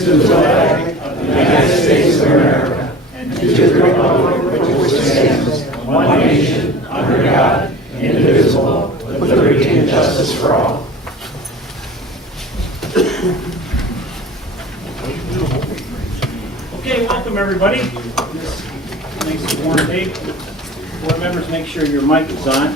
To the flag of the United States of America and to the republic for which it stands, one nation, under God, indivisible, with liberty and justice for all. Okay, welcome everybody. This makes it warm day. Board members, make sure your mic is on.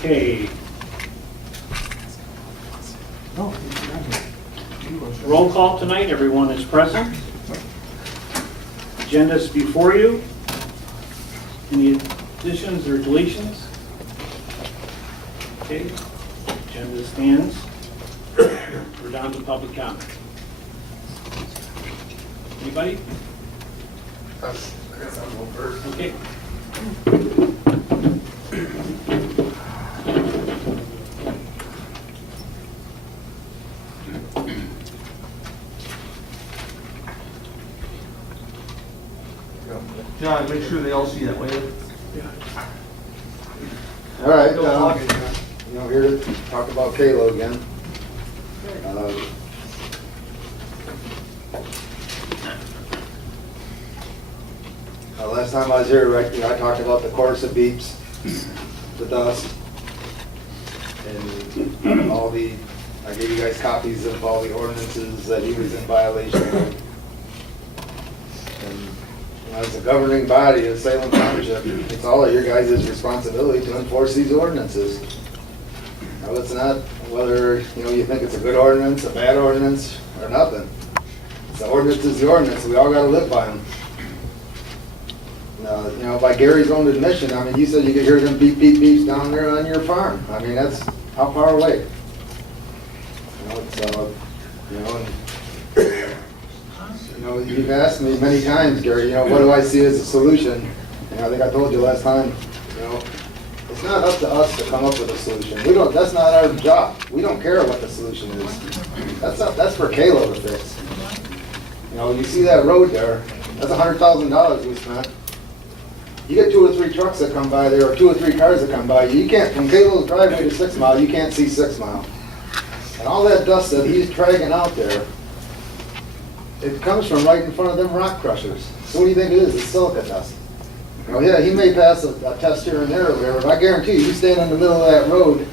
Okay. Roll call tonight, everyone is present. Agenda's before you. Any additions or deletions? Okay, agenda stands. We're down to public comment. Anybody? I guess I'll go first. Okay. John, make sure they all see that way. All right, here to talk about Kalo again. Last time I was here, right, I talked about the course of beeps, the dust, and I gave you guys copies of all the ordinances that he was in violation of. And as a governing body of Salem Township, it's all of your guys' responsibility to enforce these ordinances. Now, it's not whether you think it's a good ordinance, a bad ordinance, or nothing. The ordinance is the ordinance. We all got to live by them. By Gary's own admission, I mean, you said you could hear them beep, beep, beeps down there on your farm. I mean, that's how far away. You've asked me many times, Gary, what do I see as a solution? I think I told you last time, it's not up to us to come up with a solution. That's not our job. We don't care what the solution is. That's for Kalo to fix. You see that road there, that's $100,000 we spent. You get 2 or 3 trucks that come by there, or 2 or 3 cars that come by, you can't, from Kalo's driveway to 6 Mile, you can't see 6 Mile. And all that dust that he's dragging out there, it comes from right in front of them rock crushers. So what do you think it is? It's silica dust. Yeah, he may pass a test here and there or whatever, but I guarantee you stand in the middle of that road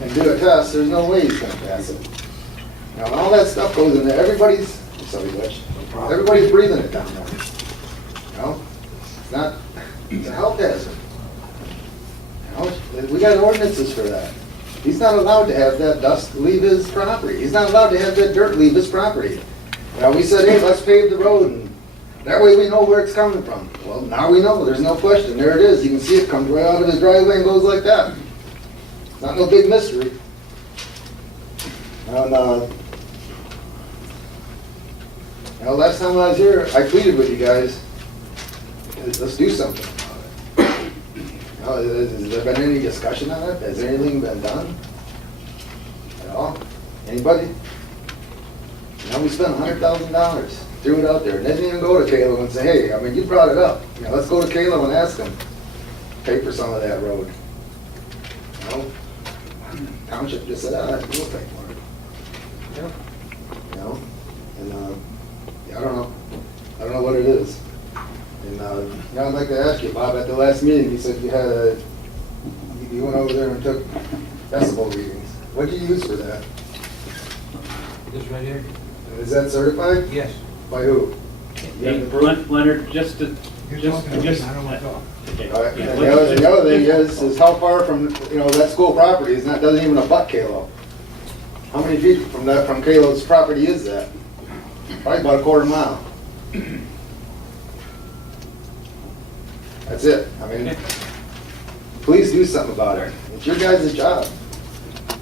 and do a test, there's no way he's going to pass it. And all that stuff goes in there. Everybody's breathing it down there. It's a health hazard. We got ordinances for that. He's not allowed to have that dust leave his property. He's not allowed to have that dirt leave his property. We said, hey, let's pave the road, and that way we know where it's coming from. Well, now we know. There's no question. There it is. You can see it comes right out of his driveway and goes like that. It's not no big mystery. And, last time I was here, I pleaded with you guys, let's do something about it. Has there been any discussion on it? Has anything been done at all? Anybody? We spent $100,000, threw it out there, and didn't even go to Kalo and say, hey, you brought it up. Let's go to Kalo and ask them, pay for some of that road. Township just said, we'll pay for it. I don't know. I don't know what it is. And I'd like to ask you, Bob, at the last meeting, you said you went over there and took decibel readings. What did you use for that? This right here? Is that certified? Yes. By who? Hey, Leonard, just. I don't want to talk. Okay. All right. And the other thing is how far from that school property is doesn't even abut Kalo. How many feet from Kalo's property is that? Probably about a quarter mile. That's it. Please do something about it. It's your guys' job.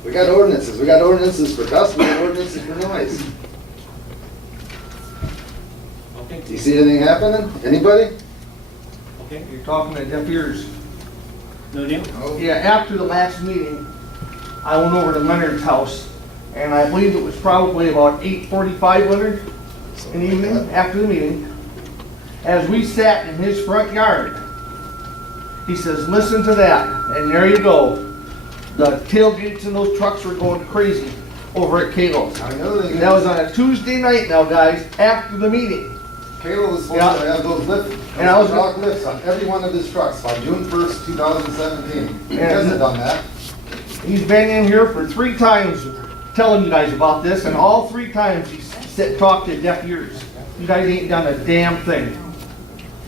We got ordinances. We got ordinances for dust. We got ordinances for noise. Okay. Do you see anything happening? Anybody? Okay. You're talking to deaf ears. No deal? Yeah, after the last meeting, I went over to Leonard's house, and I believe it was probably about 8:45, Leonard, in the evening, after the meeting. As we sat in his front yard, He says, listen to that, and there you go. The tailgates in those trucks were going crazy over at Kalo's. I know they. That was on a Tuesday night now, guys, after the meeting. Kalo was supposed Yeah. to have those lifts, And I was- those rock lifts on every one of his trucks by June 1st, 2017. He Yeah. hasn't done that. He's been in here for 3 times telling you guys about this, and all 3 times he's talked to deaf ears. You guys ain't done a damn thing.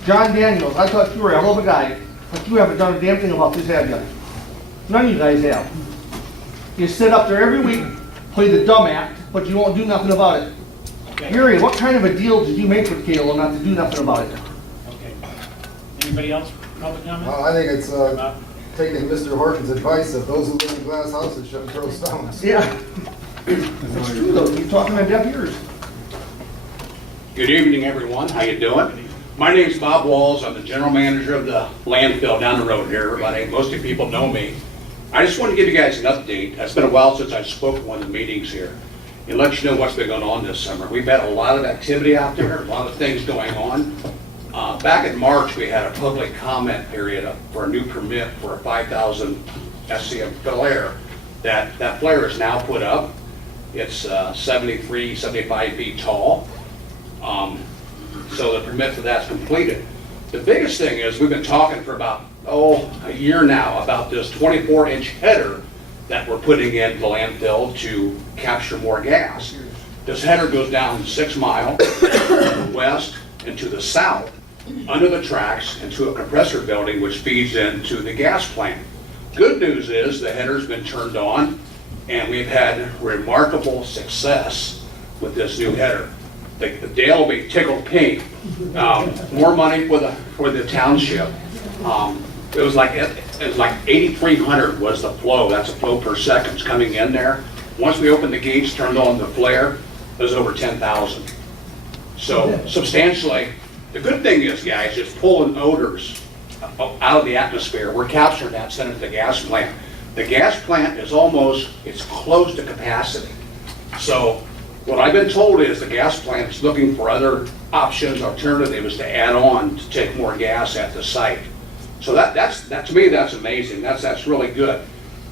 John Daniels, I thought you were a hell of a guy, but you haven't done a damn thing about this, have you? None of you guys have. You sit up there every week, play the dumb act, but you won't do nothing about it. Okay. Gary, what kind of a deal did you make with Kalo not to do nothing about it? Okay. Anybody else, public comment? Well, I think it's taking Mr. Horton's advice that those who live in glass houses shouldn't throw stones. Yeah. It's true though, you're talking to deaf ears. Good evening, everyone. How you doing? My name's Bob Walls. I'm the general manager of the landfill down the road here. I think most of you people know me. I just want to give you guys an update. It's been a while since I spoke at one of the meetings here and let you know what's been going on this summer. We've had a lot of activity out there, a lot of things going on. Back in March, we had a public comment period for a new permit for a 5,000 SCM flare. That flare is now put up. It's 73, 75 feet tall. So the permit for that's completed. The biggest thing is we've been talking for about, a year now about this 24-inch header that we're putting in the landfill to capture more gas. This header goes down 6 miles to the west and to the south, under the tracks, into a compressor building which feeds into the gas plant. Good news is the header's been turned on and we've had remarkable success with this new header. Dale will be tickled pink. More money for the township. It was like 8,300 was the flow. That's a flow per second coming in there. Once we opened the gates, turned on the flare, it was over 10,000. So substantially, the good thing is, guys, it's pulling odors out of the atmosphere. We're capturing that, sending it to the gas plant. The gas plant is it's close to capacity. So what I've been told is the gas plant is looking for other options, alternatives to add on to take more gas at the site. So that to me, that's amazing. That's really good.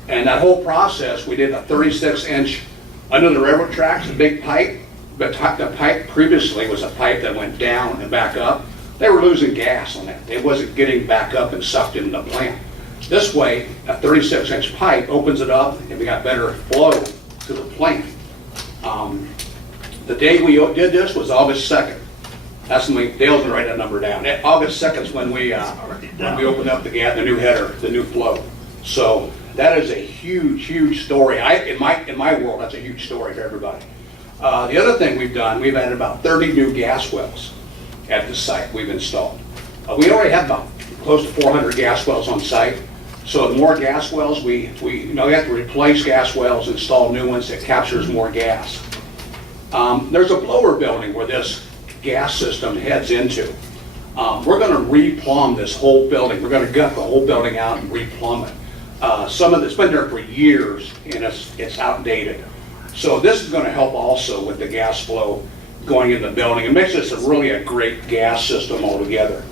And that whole process, we did a 36-inch under the railroad tracks, a big pipe. But the pipe previously was a pipe that went down and back up. They were losing gas on that. It wasn't getting back up and sucked into the plant. This way, a 36-inch pipe opens it up and we got better flow to the plant. The day we did this was August 2nd. That's when Dale's gonna write that number down. August 2nd is when we opened up the new header, the new flow. So that is a huge, huge story. In my world, that's a huge story for everybody. The other thing we've done, we've added about 30 new gas wells at the site we've installed. We already have about close to 400 gas wells on site. So the more gas wells, we have to replace gas wells, install new ones that captures more gas. There's a blower building where this gas system heads into. We're going to replumb this whole building. We're going to gut the whole building out and replumb it. Some of it's been there for years and it's outdated. So this is going to help also with the gas flow going in the building. It makes this really a great gas system altogether.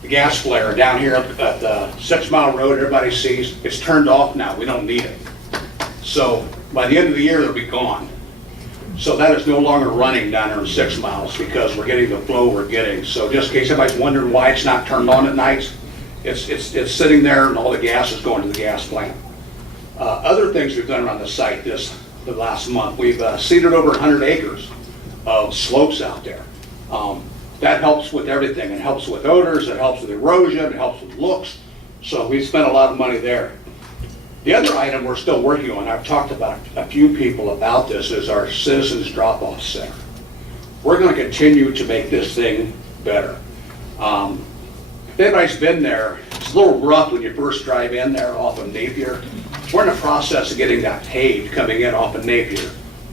The gas flare down here at the 6 Mile Road, everybody sees, it's turned off now. We don't need it. So by the end of the year, it'll be gone. So that is no longer running down there in 6 miles because we're getting the flow we're getting. So just in case anybody's wondering why it's not turned on at nights, it's sitting there and all the gas is going to the gas plant. Other things we've done around the site the last month, we've seeded over 100 acres of slopes out there. That helps with everything. It helps with odors, it helps with erosion, it helps with looks. So we spent a lot of money there. The other item we're still working on, I've talked about a few people about this, is our citizens drop-off center. We're going to continue to make this thing better. If anybody's been there, it's a little rough when you first drive in there off of Napier. We're in the process of getting that paved coming in off of Napier.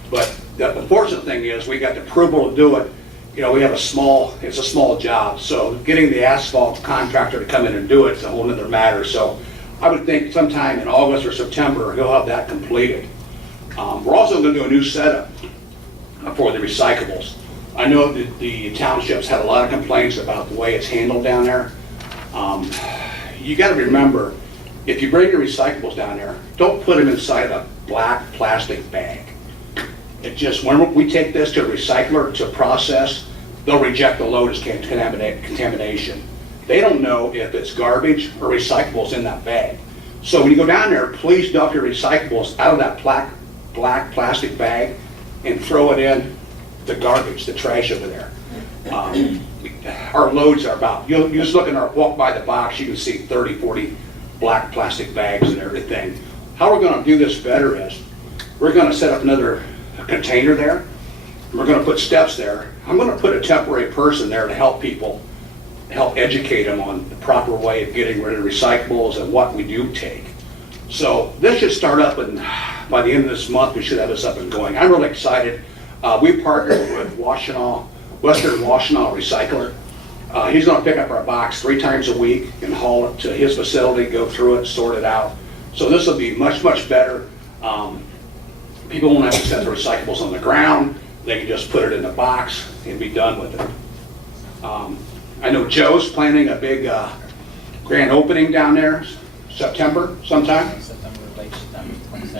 But the fortunate thing is we got the approval to do it. We have it's a small job. So getting the asphalt contractor to come in and do it is a whole other matter. So I would think sometime in August or September, he'll have that completed. We're also going to do a new setup for the recyclables. I know that the townships had a lot of complaints about the way it's handled down there. You gotta remember, if you bring your recyclables down there, don't put them inside a black plastic bag. It just, when we take this to a recycler to process, they'll reject the load as contamination. They don't know if it's garbage or recyclables in that bag. So when you go down there, please dump your recyclables out of that black plastic bag and throw it in the garbage, the trash over there. Our loads are about, you just look in our, walk by the box, you can see 30, 40 black plastic bags and everything. How we're gonna do this better is, we're gonna set up another container there. We're gonna put steps there. I'm gonna put a temporary person there to help people, help educate them on the proper way of getting rid of recyclables and what we do take. So this should start up, and by the end of this month, we should have this up and going. I'm really excited. We partnered with Western Washtenaw Recycler. He's gonna pick up our box 3 times a week and haul it to his facility, go through it, sort it out. So this will be much, much better. People won't have to set the recyclables on the ground. They can just put it in the box and be done with it. I know Joe's planning a big grand opening down there, September sometime.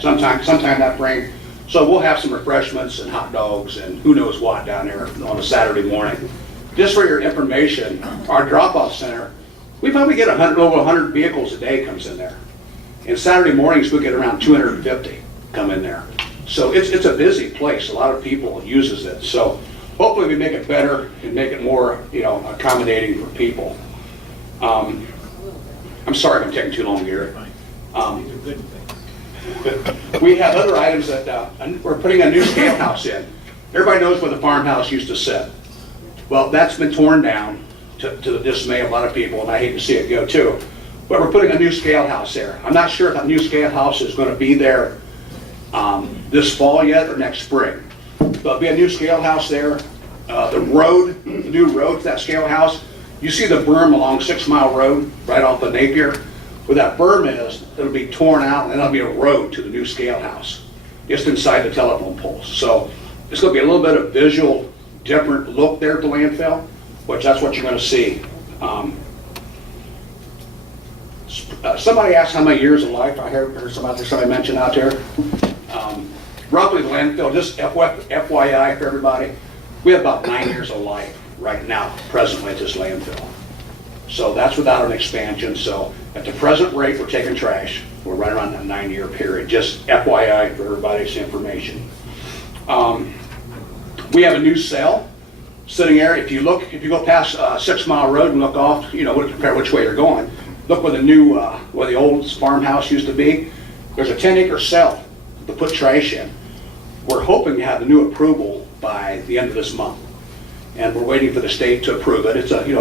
Sometime that spring. So we'll have some refreshments and hot dogs and who knows what down there on a Saturday morning. Just for your information, our drop-off center, we probably get over 100 vehicles a day comes in there. And Saturday mornings, we get around 250 come in there. So it's a busy place. A lot of people uses it. So hopefully we make it better and make it more, accommodating for people. I'm sorry if I'm taking too long here. We have other items that we're putting a new scale house in. Everybody knows where the farmhouse used to sit. Well, that's been torn down to the dismay of a lot of people, and I hate to see it go too. But we're putting a new scale house there. I'm not sure if that new scale house is going to be there this fall yet or next spring. There'll be a new scale house there. The new road to that scale house, you see the berm along 6 Mile Road right off of Napier? Where that berm is, it'll be torn out and that'll be a road to the new scale house, just inside the telephone poles. So it's going to be a little bit of visual, different look there at the landfill, which that's what you're going to see. Somebody asked how many years of life. I heard somebody mention out there. Roughly the landfill, just FYI for everybody, we have about 9 years of life right now, presently at this landfill. So that's without an expansion. So at the present rate we're taking trash, we're right around that 9-year period. Just FYI for everybody's information. We have a new cell sitting there. If you go past 6 Mile Road and look off, compare which way you're going. Look where where the old farmhouse used to be. There's a 10-acre cell to put trash in. We're hoping to have the new approval by the end of this month, and we're waiting for the state to approve it. It's we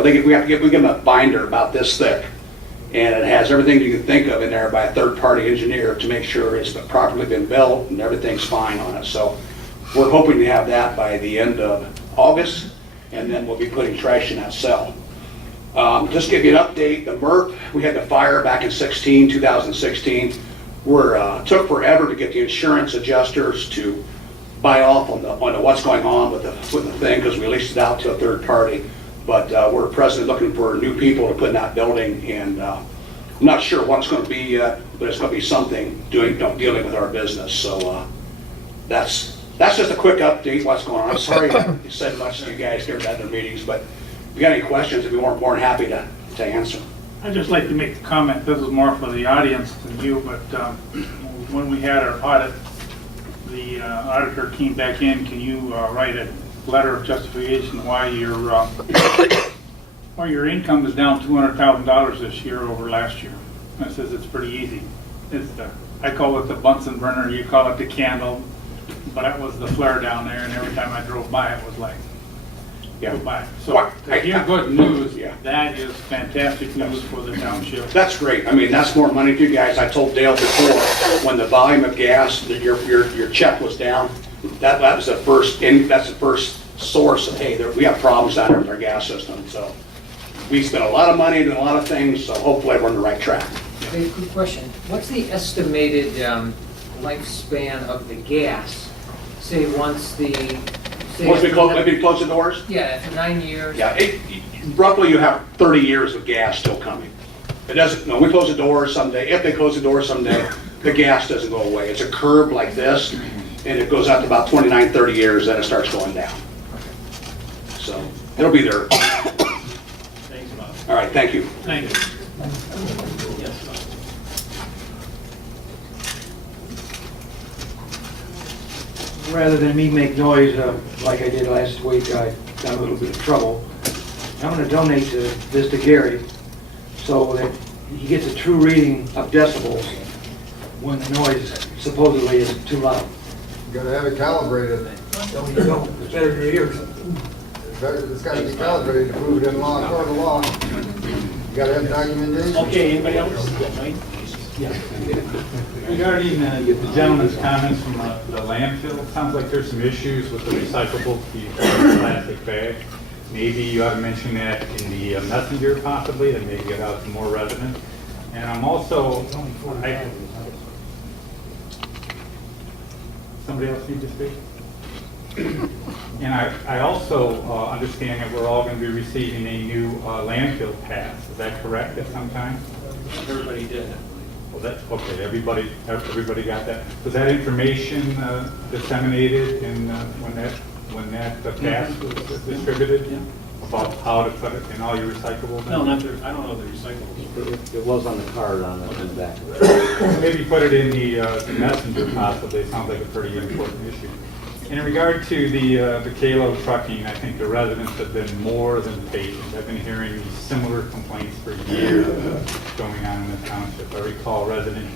give them a binder about this thick, and it has everything you can think of in there by a third-party engineer to make sure it's properly been built and everything's fine on it. So we're hoping to have that by the end of August, and then we'll be putting trash in that cell. Just to give you an update, the MRF, we had the fire back in 2016. Took forever to get the insurance adjusters to buy off on the what's going on with the thing, because we leased it out to a third party. But we're presently looking for new people to put in that building, and I'm not sure what it's going to be yet, but it's going to be something dealing with our business. So that's just a quick update what's going on. I'm sorry I haven't said much to you guys here at the meetings, but if you got any questions, I'd be more than happy to answer. I'd just like to make the comment, this is more for the audience than you, but when we had our audit, the auditor came back in. Can you write a letter of justification why your income is down $200,000 this year over last year? And I says it's pretty easy. I call it the Bunsen burner, you call it the candle, but that was the flare down there, and every time I drove by it was like, goodbye. So to hear good news, that is fantastic news for the township. That's great. I mean, that's more money to you guys. I told Dale before, when the volume of gas, that your check was down, that was the first source of, hey, we have problems down there with our gas system. So we spent a lot of money doing a lot of things, so hopefully we're on the right track. Okay, quick question. What's the estimated lifespan of the gas? Say once the Once we close, maybe close the doors? Yeah, for 9 years. Yeah, roughly you have 30 years of gas still coming. It doesn't, when we close the doors someday, if they close the doors someday, the gas doesn't go away. It's a curve like this, and it goes out to about 29, 30 years, then it starts going down. So, it'll be there. Thanks, Bob. All right, thank you. Thank you. Yes, Bob. Rather than me make noise like I did last week, I got a little bit of trouble. I'm going to donate this to Gary so that he gets a true reading of decibels when the noise supposedly is too loud. You gotta have it calibrated. No, you don't. It's better for your ears. It's gotta be calibrated to prove it in law, court of law. You gotta have documentation. Okay, anybody else? Mike? Regarding the gentleman's comments from the landfill, it sounds like there's some issues with the recyclable plastic bag. Maybe you ought to mention that in the messenger possibly, and maybe get out to more residents. And I'm also, somebody else need to speak? And I also understand that we're all going to be receiving a new landfill pass. Is that correct at some time? Everybody did. Well, that's, okay, everybody got that. Was that information disseminated in, when that pass was distributed? Yeah. About how to put it in all your recyclables? No, not the, I don't know the recyclables. It was on the card on the back. Maybe put it in the messenger possibly. It sounds like a pretty important issue. In regard to the Kalo trucking, I think the residents have been more than patient. I've been hearing similar complaints for years going on in the township. I recall a resident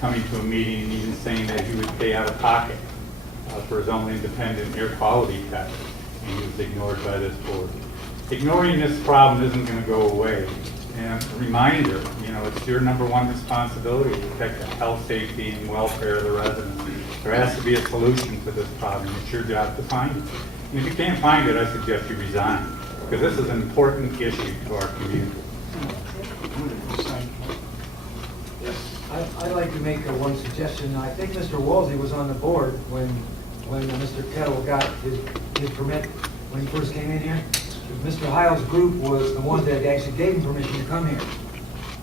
coming to a meeting and even saying that he would pay out of pocket for his own independent air quality test, and he was ignored by this board. Ignoring this problem isn't going to go away. And a reminder, you know, it's your number one responsibility to protect the health, safety, and welfare of the residents. There has to be a solution to this problem. It's your job to find it. And if you can't find it, I suggest you resign, because this is an important issue to our community. I'd like to make one suggestion. I think Mr. Wolsey was on the board when Mr. Kettle got his permit when he first came in here. Mr. Heil's group was the one that actually gave him permission to come here.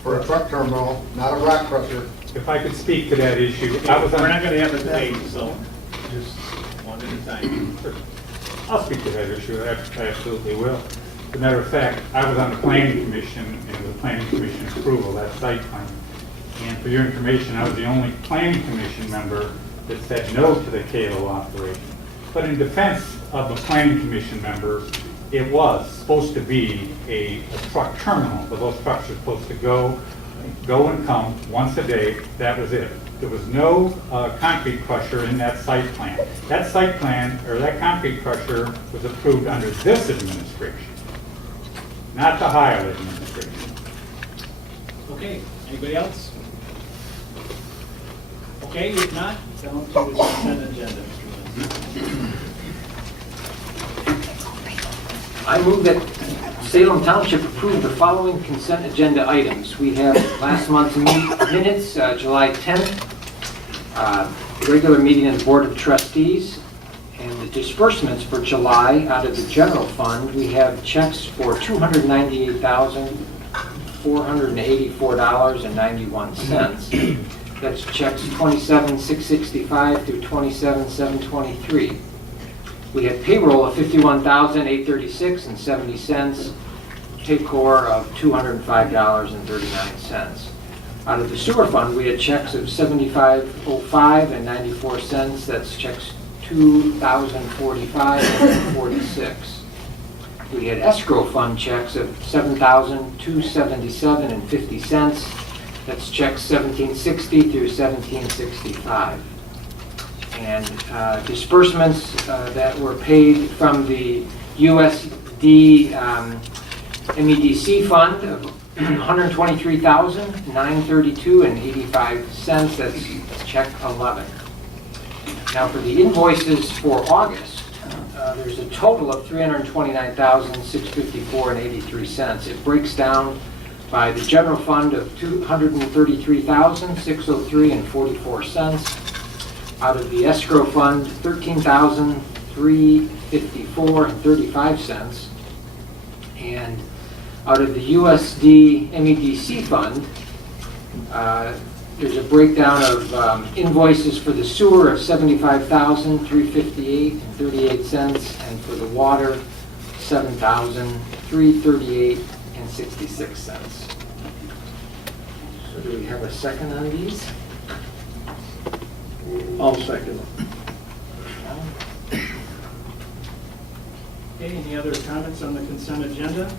For a truck terminal, not a rock crusher. If I could speak to that issue, I was on... We're not going to have a debate, so just one at a time. I'll speak to that issue, I absolutely will. As a matter of fact, I was on the planning commission, and the planning commission approval, that site plan. And for your information, I was the only planning commission member that said no to the Kalo operation. But in defense of the planning commission members, it was supposed to be a truck terminal, but those trucks are supposed to go and come once a day. That was it. There was no concrete crusher in that site plan. That site plan, or that concrete crusher, was approved under this administration, not the Heil administration. Okay, anybody else? Okay, if not, down to the consent agenda, Mr. Lindsay. I move that Salem Township approve the following consent agenda items. We have last month's minutes, July 10th, regular meeting of the Board of Trustees, and the disbursements for July out of the general fund. We have checks for $298,484.91. That's checks 27,665 through 27,723. We had payroll of $51,836.70, pay-core of $205.39. Out of the sewer fund, we had checks of $75.05.94. That's checks 2,045.46. We had escrow fund checks of $7,277.50. That's checks 1760 through 1765. And disbursements that were paid from the USD MEDC fund of $123,932.85. That's check 11. Now for the invoices for August, there's a total of $329,654.83. It breaks down by the general fund of $233,603.44. Out of the escrow fund, $13,300 $354.35. And out of the USD MEDC fund, there's a breakdown of invoices for the sewer of $75,358.38, and for the water, $7,338.66. So do we have a second on these? I'll second. Okay, any other comments on the consent agenda?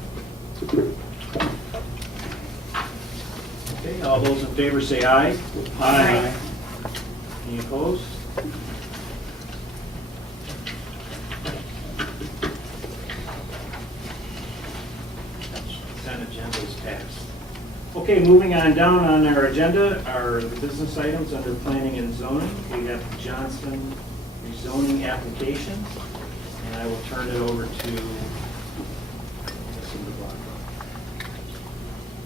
Okay, all those in favor say aye. Aye. Any opposed? Consent agenda is passed. Okay, moving on down on our agenda are the business items under planning and zoning. We have the Johnson rezoning application, and I will turn it over to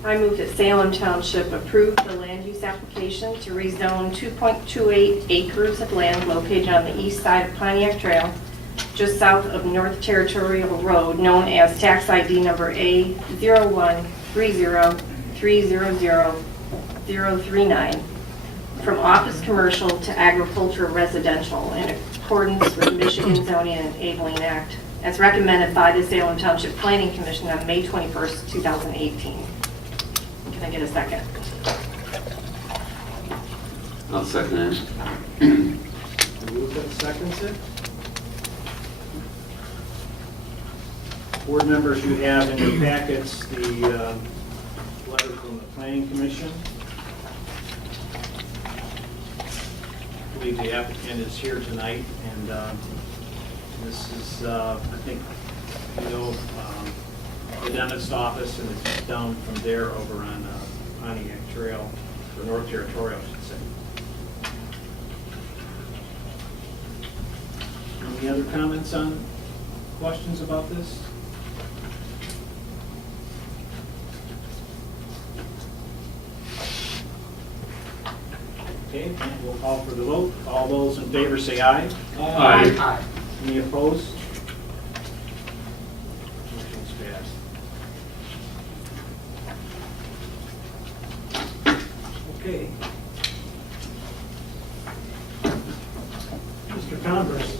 I move that Salem Township approve the land use application to rezone 2.28 acres of land located on the east side of Pontiac Trail, just south of North Territorial Road, known as tax ID number A0130030039, from office commercial to agricultural residential in accordance with Michigan Zoning and Enabling Act, as recommended by the Salem Township Planning Commission on May 21st, 2018. Can I get a second? I'll second it. Move that seconds it. Board members, you have in your packets the letter from the Planning Commission. I believe the applicant is here tonight, and this is, I think, the dentist office, and it's down from there over on Pontiac Trail, or North Territorial, I should say. Any other comments on, questions about this? Okay, we'll call for the vote. All those in favor say aye. Aye. Any opposed? Motion's passed. Okay. Mr. Converse.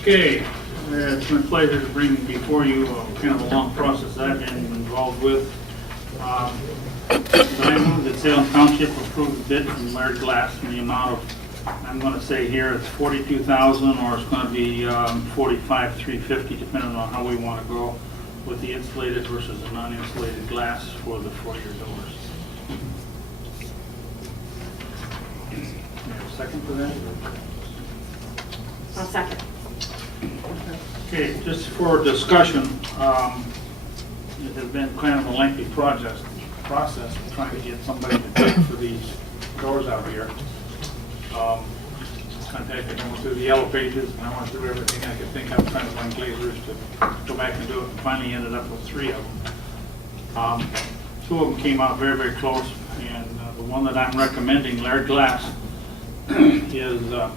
Okay, it's my pleasure to bring before you kind of a long process that I've been involved with. I move that Salem Township approve the bid from Laird Glass in the amount of, I'm going to say here, it's $42,000, or it's going to be $45,350, depending on how we want to go with the insulated versus the non-insulated glass for the foyer doors. Second for that? I'll second. Okay, just for discussion, it has been kind of a lengthy process trying to get somebody to bid for these doors out here. Contacted, I went through the yellow pages, and I went through everything I could think of, trying to find glazers to go back and do it, and finally ended up with 3 of them. 2 of them came out very, very close, and the one that I'm recommending, Laird Glass, is the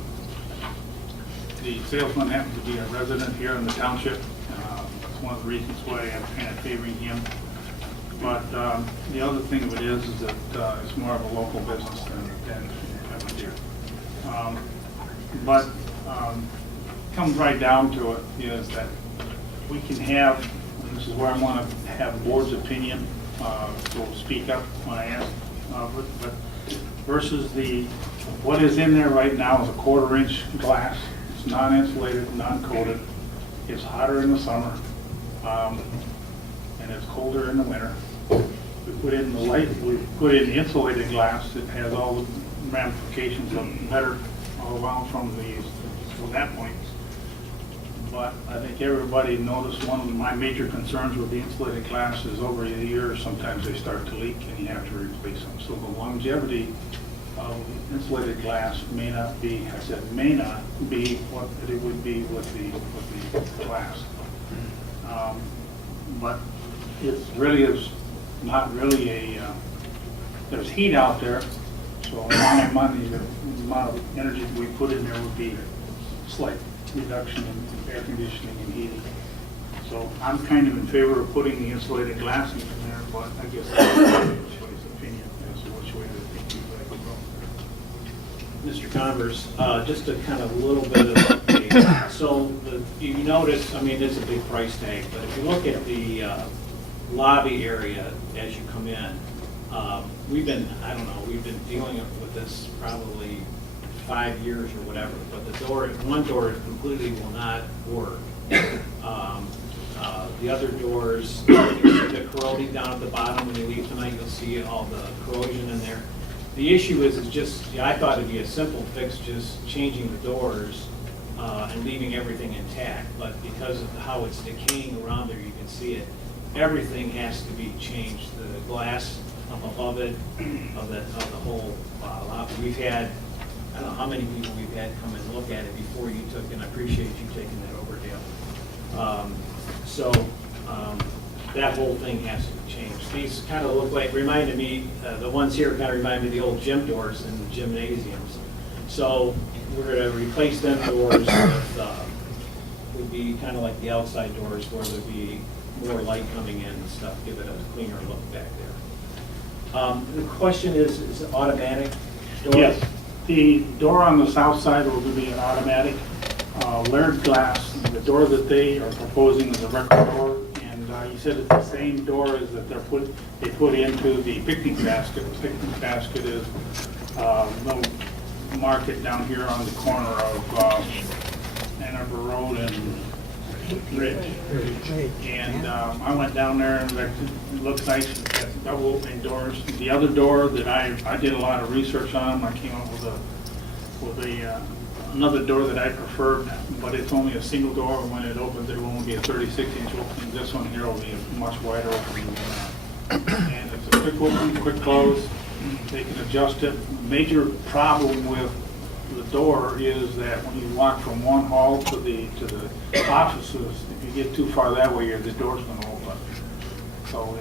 salesman happens to be a resident here in the township. That's one of the reasons why I'm kind of favoring him. But the other thing of it is that it's more of a local business than here. But comes right down to it is that we can have, and this is where I want to have the board's opinion, so speak up when I ask, but versus what is in there right now is a 1/4 inch glass. It's non-insulated, non-coated. It's hotter in the summer, and it's colder in the winter. We put in the insulated glass that has all the ramifications of better all around from that point. But I think everybody noticed one of my major concerns with the insulated glass is over the years, sometimes they start to leak and you have to replace them. So the longevity of insulated glass may not be, I said may not be what it would be with the glass. But it really is not really there's heat out there, so the amount of money, the amount of energy we put in there would be slight. reduction in air conditioning and heating. So I'm kind of in favor of putting the insulated glass in there, but I guess that's everybody's opinion as to which way they think you'd like to go. Mr. Converse, just a kind of a little bit of update. So you notice, I mean, it's a big price tag, but if you look at the lobby area as you come in, we've been, I don't know, we've been dealing with this probably 5 years or whatever, but the door, one door completely will not work. The other doors, you see the corroding down at the bottom. When you leave tonight, you'll see all the corrosion in there. The issue is just, yeah, I thought it'd be a simple fix, just changing the doors and leaving everything intact. But because of how it's decaying around there, you can see it. Everything has to be changed. The glass up above it, of the whole lobby. We've had, I don't know how many people we've had come and look at it before you took, and I appreciate you taking that over, Dale. That whole thing has to be changed. These kind of look like, reminded me, the ones here kind of remind me of the old gym doors in the gymnasiums. So we're going to replace them doors with, would be kind of like the outside doors where there'd be more light coming in and stuff, give it a cleaner look back there. The question is it automatic door? Yes, the door on the south side will be an automatic layered glass. The door that they are proposing is a record door, and you said it's the same door as that they put into the picnic basket. The picnic basket is a little market down here on the corner of Ann Arbor Road and Ridge. And I went down there and it looks nice. It's got double opening doors. The other door that I did a lot of research on, I came up with another door that I preferred, but it's only a single door. When it opens, it will only be a 36-inch opening. This one here will be a much wider opening than that. And it's a quick open, quick close. They can adjust it. The major problem with the door is that when you walk from one hall to the offices, if you get too far that way, the door's going to open. So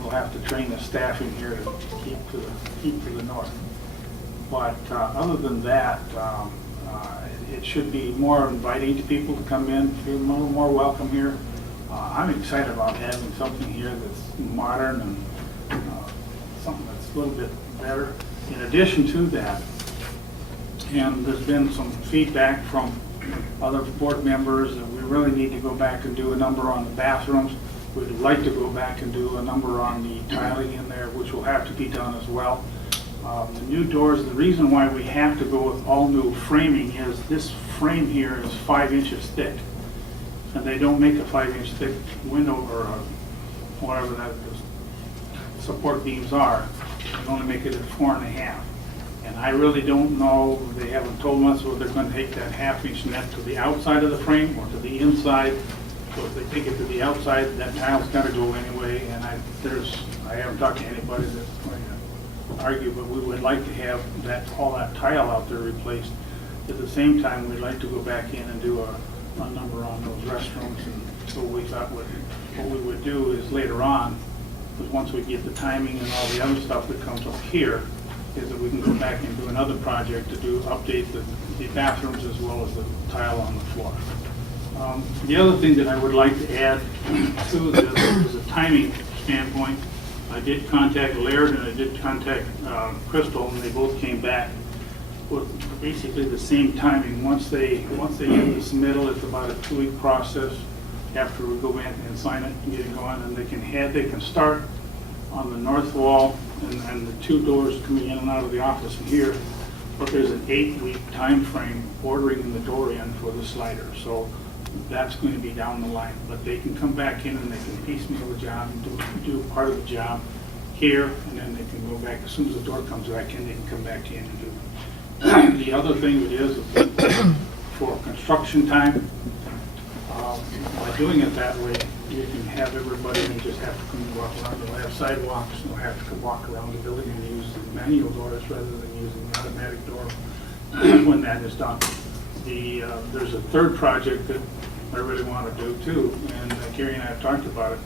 we'll have to train the staff in here to keep to the north. But other than that, it should be more inviting to people to come in, feel more welcome here. I'm excited about having something here that's modern and something that's a little bit better. In addition to that, and there's been some feedback from other board members that we really need to go back and do a number on the bathrooms. We'd like to go back and do a number on the tiling in there, which will have to be done as well. The new doors, the reason why we have to go with all new framing is this frame here is 5 inches thick. And they don't make a 5-inch thick window or whatever that support beams are. They only make it at 4.5. And I really don't know, they haven't told us whether they're going to take that 1/2-inch net to the outside of the frame or to the inside. So if they take it to the outside, that tile's got to go anyway. And I haven't talked to anybody that's going to argue, but we would like to have all that tile out there replaced. At the same time, we'd like to go back in and do a number on those restrooms. And so we thought what we would do is later on, because once we get the timing and all the other stuff that comes up here, is that we can go back and do another project to update the bathrooms as well as the tile on the floor. The other thing that I would like to add to this is a timing standpoint. I did contact Laird and I did contact Crystal, and they both came back with basically the same timing. Once they get the submittal, it's about a 2-week process after we go in and sign it and get it going, and they can start on the north wall and the 2 doors coming in and out of the office in here, but there's an 8-week time frame ordering the door in for the slider. So that's going to be down the line, but they can come back in and they can piecemeal the job and do part of the job here, and then they can go back as soon as the door comes back in. They can come back in and do it. The other thing it is for construction time, by doing it that way, you can have everybody and just have to come and walk around. They'll have sidewalks, and they'll have to walk around the building and use the manual doors rather than using the automatic door when that is done. There's a third project that I really want to do too, and Gary and I have talked about it,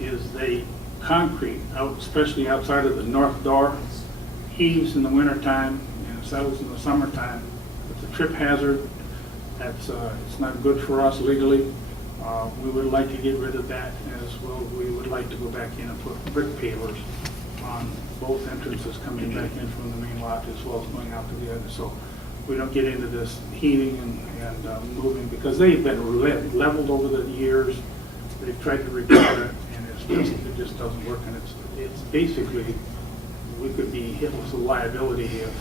is they concrete out, especially outside of the north door, heaves in the wintertime and settles in the summertime. It's a trip hazard. That's, it's not good for us legally. We would like to get rid of that as well. We would like to go back in and put brick pavers on both entrances coming back in from the main lot as well as going out to the other. So we don't get into this heating and moving, because they've been leveled over the years. They've tried to repair it, and it just doesn't work. And it's basically, we could be hit with a liability if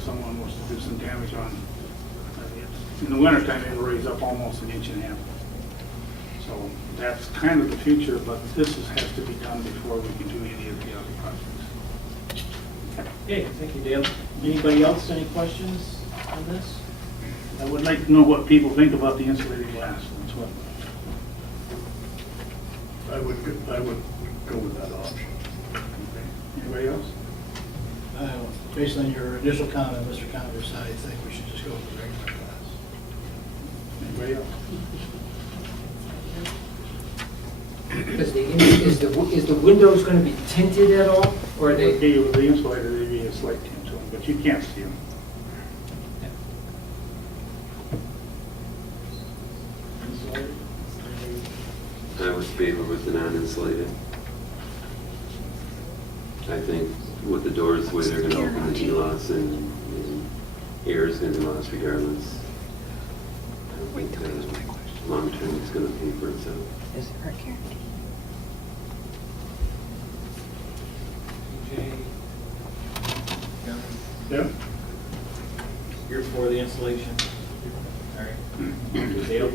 someone was to do some damage on. In the wintertime, it'll raise up almost 1.5 inches. So that's kind of the future, but this has to be done before we can do any of the other projects. Okay, thank you, Dale. Anybody else, any questions on this? I would like to know what people think about the insulated glass. That's what. I would go with that option. Okay. Anybody else? Based on your initial comment, Mr. Congress, I think we should just go with the regular class. Anybody else? Is the windows going to be tinted at all, or are they? Okay, with the insulator, there'd be a slight tint to them, but you can't see them. I would favor with the non-insulated. I think with the doors, the way they're gonna open the G-locks and air is gonna be lost regardless. I don't think long-term it's gonna pay for itself. Is there a guarantee? Yep. You're for the installation? All right. Dale?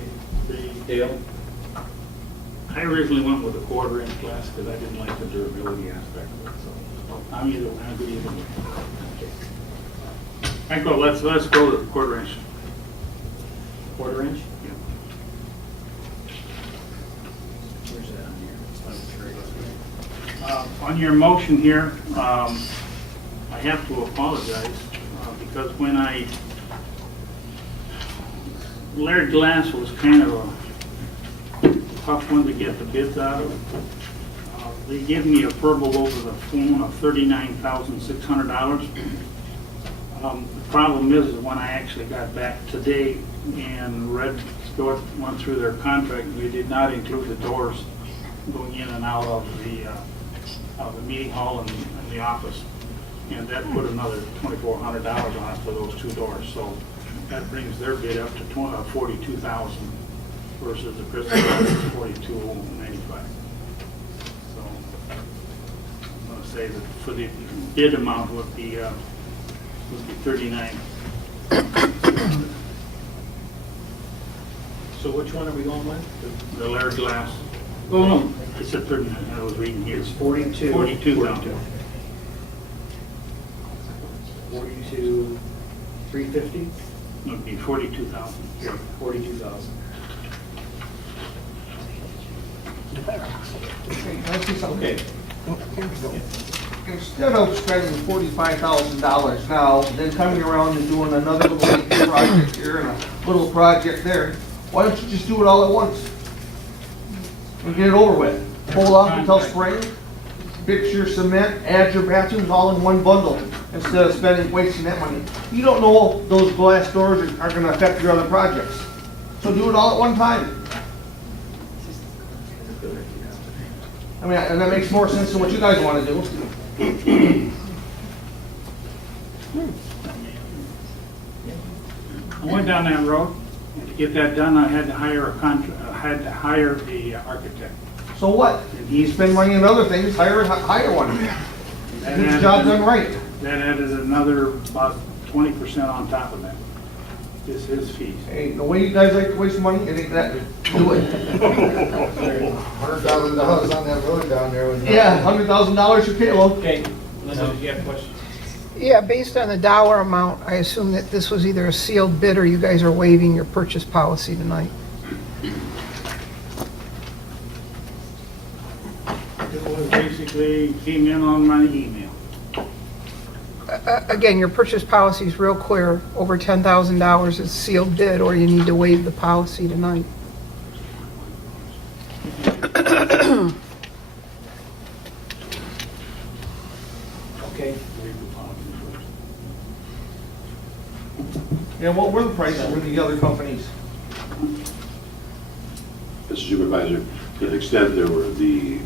Dale? I originally went with a 1/4 inch glass because I didn't like the durability aspect of it, so I'm good either way. I go, let's go with 1/4 inch. 1/4 inch? Yeah. Where's that on here? On your motion here, I have to apologize because when layered glass was kind of a tough one to get the bids out of. They gave me a verbal over the phone of $39,600. The problem is when I actually got back today and went through their contract, they did not include the doors going in and out of the meeting hall and the office. And that put another $2,400 on it for those 2 doors. So that brings their bid up to $42,000 versus the Christmas $42,95. So I'm going to say that for the bid amount would be $39,600. So which one are we going with? The layered glass. Oh no, it said 39. I was reading here. It's 42. 42,000. 42,350? It would be 42,000. 42,000. Let's see something. Okay. Instead of spending $45,000 now, then coming around and doing another little project here and a little project there, why don't you just do it all at once? And get it over with. Hold off until spring, fix your cement, add your bathrooms all in one bundle, instead of wasting that money. You don't know if those glass doors are gonna affect your other projects. So do it all at one time. I mean, and that makes more sense than what you guys wanna do. I went down that road, and to get that done, I had to hire the architect. So what? You spend money on other things, hire one. That Get the added- job done right. That added another about 20% on top of that. Is his fees. Hey, the way you guys like to waste money, it ain't that, do it. $100,000 on that road down there was. Yeah, $100,000 your kilo. Okay, Linda, do you have questions? Yeah, based on the dollar amount, I assume that this was either a sealed bid or you guys are waiving your purchase policy tonight. It was basically came in on my email. Again, your purchase policy is real clear. Over $10,000 is sealed bid, or you need to waive the policy tonight. Okay. Yeah, what were the prices for the other companies? Supervisor, to the extent there were any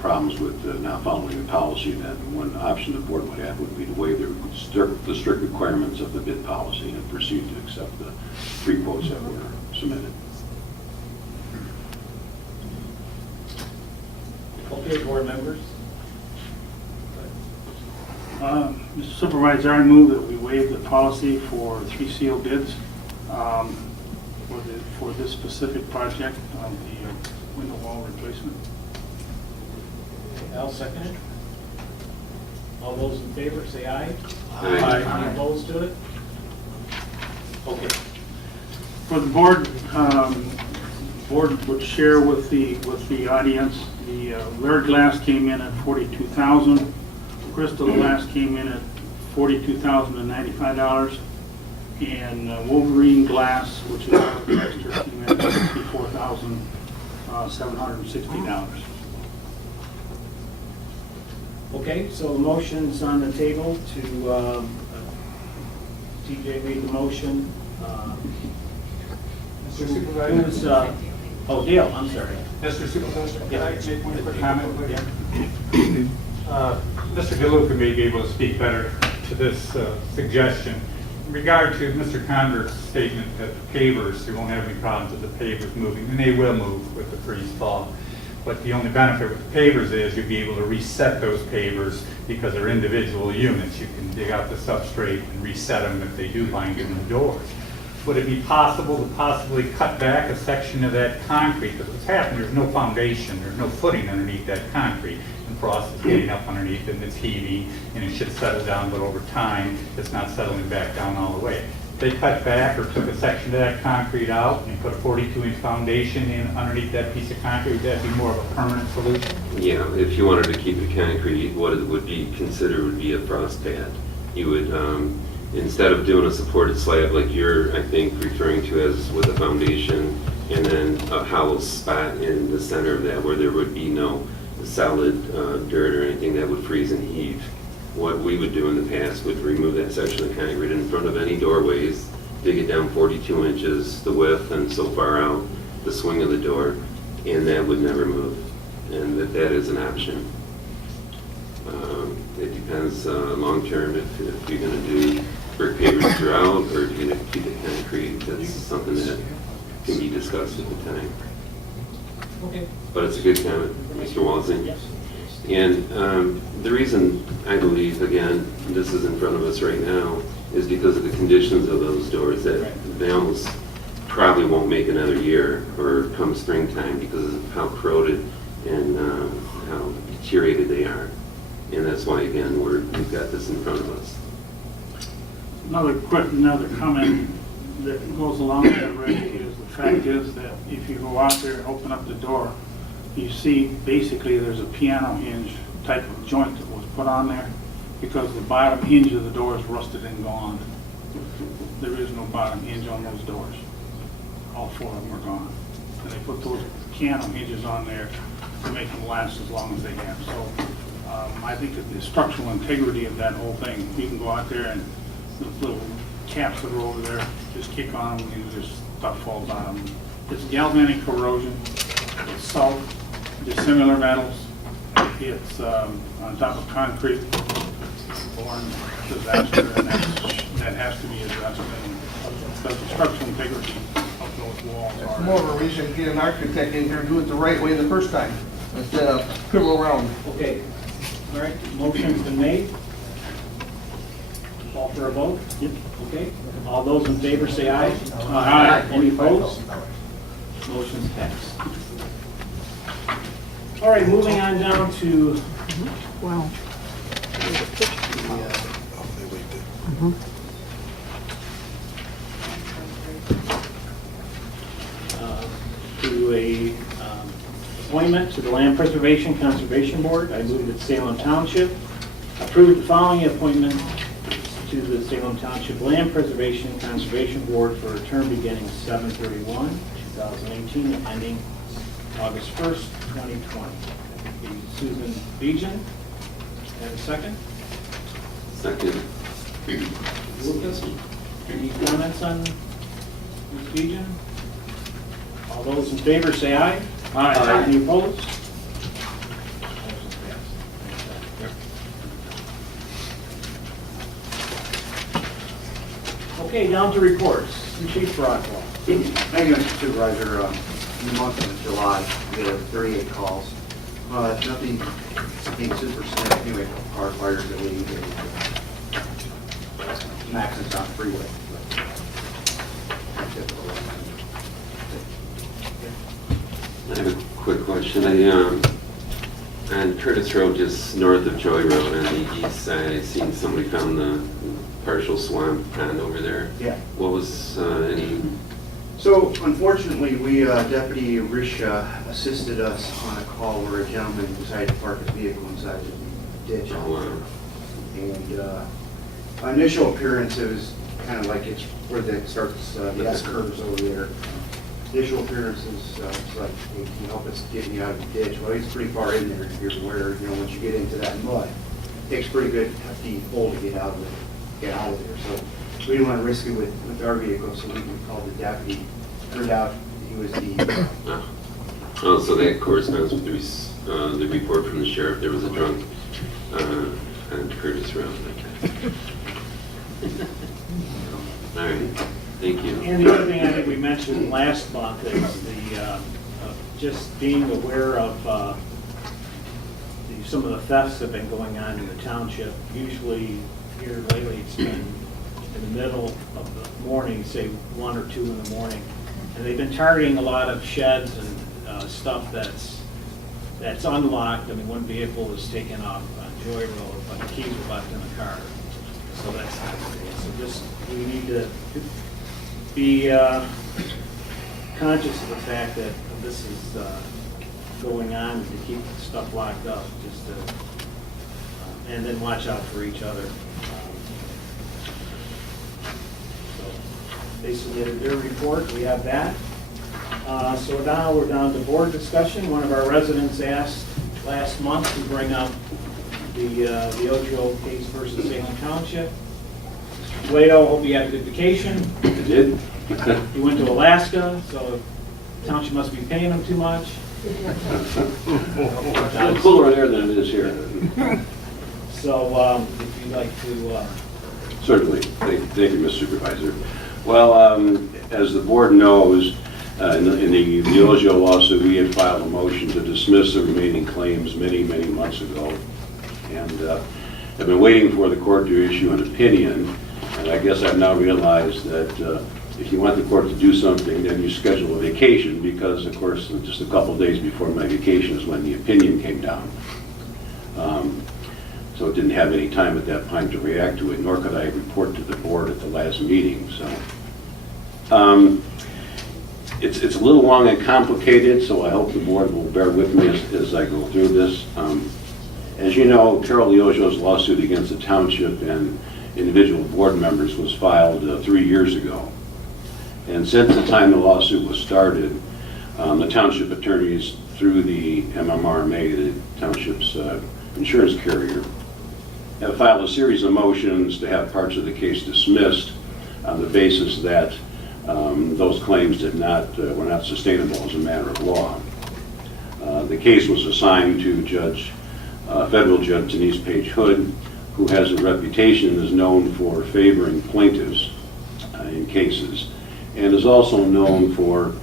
problems with not following the policy, then one option the board would have would be to waive the strict requirements of the bid policy and proceed to accept the 3 quotes that were submitted. Okay, board members? Mr. Supervisor, I move that we waive the policy for 3 sealed bids for this specific project on the window wall replacement. I'll second it. All those in favor, say aye. Aye. Any opposed to it? Okay. For the board, board would share with the audience, the Laird glass came in at $42,000. Crystal glass came in at $42,095. And Wolverine glass, which is our extra, came in at $64,760. Okay, so the motion's on the table to, TJ made the motion. Mr. Supervisor? Who's, oh, Dale, I'm sorry. Mr. Supervisor, can I make one quick comment, please? Mr. DeLuca may be able to speak better to this suggestion. In regard to Mr. Convert's statement that the pavers, you won't have any problems with the pavers moving, and they will move with the freeze thaw. But the only benefit with the pavers is you'll be able to reset those pavers because they're individual units. You can dig out the substrate and reset them if they do bind in the doors. Would it be possible to possibly cut back a section of that concrete? Because what's happening, there's no foundation, there's no footing underneath that concrete. And frost is getting up underneath and it's heaving and it should settle down, but over time, it's not settling back down all the way. They cut back or took a section of that concrete out and put a 42-inch foundation in underneath that piece of concrete, would that be more of a permanent solution? Yeah, if you wanted to keep the concrete, what it would be considered would be a frost pad. You would, instead of doing a supported slab like you're, I think, referring to as with a foundation and then a hollow spot in the center of that where there would be no solid dirt or anything that would freeze and heave. What we would do in the past would remove that section of concrete in front of any doorways, dig it down 42 inches, the width and so far out, the swing of the door, and that would never move. And that is an option. It depends long-term if you're going to do brick pavers throughout or if you're going to keep it concrete. That's something that can be discussed at the time. Okay. But it's a good comment, Mr. Walzing. Yes. And the reason I believe, again, this is in front of us right now, is because of the conditions of those doors, that they almost probably won't make another year or come springtime because of how corroded and how deteriorated they are. And that's why, again, we've got this in front of us. Another comment that goes along with that, Rick, is the fact is that if you go out there and open up the door, you see basically there's a piano hinge type of joint that was put on there because the bottom hinge of the door is rusted and gone. There is no bottom hinge on those doors. All 4 of them are gone. And they put those piano hinges on there to make them last as long as they have. So I think that the structural integrity of that whole thing, you can go out there and the little caps that are over there, just kick on them and just stuff falls on them. It's galvanic corrosion, it's salt, dissimilar metals, it's on top of concrete, born disaster, and that has to be addressed. Because the structural integrity of those walls That's are. more of a reason to get an architect in here and do it the right way the first time, instead of fiddle around. Okay. All right, motion's been made. Call for a vote? Yep. Okay. All those in favor say aye. Aye. Any opposed? Motion's passed. All right, moving on down to Wow. to a appointment to the Land Preservation Conservation Board. I move that Salem Township approve the following appointment to the Salem Township Land Preservation Conservation Board for a term beginning 7/31/2018 and ending August 1st, 2020. Susan Beejan. Have a second? Second. Lucas, any comments on Ms. Beejan? All those in favor say aye. Aye. Any opposed? Okay, down to reports. Chief Rockwell. Thank you, Mr. Supervisor. In the month of July, we had 38 calls. Nothing super significant, anyway, car fires that we accidents on the freeway. I have a quick question. On Curtis Road, just north of Joy Road on the east side, I seen somebody found the partial swamp pond over there. Yeah. What was any? So unfortunately, Deputy Risha assisted us on a call where a gentleman decided to park his vehicle inside the ditch. Oh, wow. And initial appearance, it was kind of like it's where that starts, the S curves over there. Initial appearance is like, hey, can you help us get me out of the ditch? Well, he's pretty far in there, if you're aware, once you get into that mud, it takes pretty good hefty pull to get out of there. So we didn't want to risk it with our vehicle, so we called the deputy. Turned out he was the Oh, so that corresponds with the report from the sheriff. There was a drunk on Curtis Road. Okay. All right. Thank you. And the other thing I think we mentioned last month is the just being aware of some of the thefts that have been going on in the township. Usually here lately it's been in the middle of the morning, say 1 or 2 in the morning. And they've been targeting a lot of sheds and stuff that's unlocked. I mean, one vehicle was taken off on Joy Road, but the keys were left in the car. So that's not good. So just, we need to be conscious of the fact that this is going on, to keep stuff locked up, just to, and then watch out for each other. So they submitted their report, we have that. So now we're down to board discussion. One of our residents asked last month to bring up the Ojo case versus Salem Township. Mr. Plato, hope you had a good vacation. I did. He went to Alaska, so the township must be paying him too much. It's cooler there than it is here. So if you'd like to... Certainly. Thank you, Mr. Supervisor. Well, as the board knows, in the Ojo lawsuit, we had filed a motion to dismiss the remaining claims many, many months ago. And I've been waiting for the court to issue an opinion. And I guess I've now realized that if you want the court to do something, then you schedule a vacation, because, of course, just a couple of days before my vacation is when the opinion came down. So didn't have any time at that time to react to it, nor could I report to the board at the last meeting. So it's a little long and complicated, so I hope the board will bear with me as I go through this. As you know, Carol Leojo's lawsuit against the township and individual board members was filed 3 years ago. And since the time the lawsuit was started, the township attorneys, through the MMRMA, the township's insurance carrier, have filed a series of motions to have parts of the case dismissed on the basis that those claims were not sustainable as a matter of law. The case was assigned to federal Judge Denise Page Hood, who has a reputation and is known for favoring plaintiffs in cases, and is also known for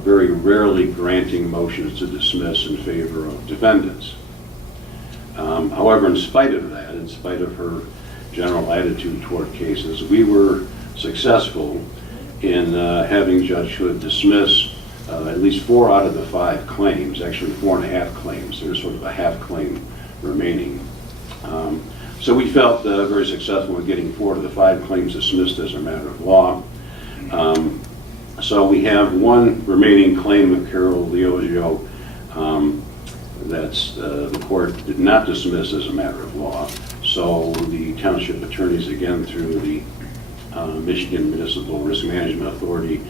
very rarely granting motions to dismiss in favor of defendants. However, in spite of that, in spite of her general attitude toward cases, we were successful in having Judge Hood dismiss at least 4 out of the 5 claims, actually 4.5 claims. There's sort of a half claim remaining. So we felt very successful in getting 4 of the 5 claims dismissed as a matter of law. So we have one remaining claim of Carol Leojo that's the court did not dismiss as a matter of law. So the township attorneys, again through the Michigan Municipal Risk Management Authority,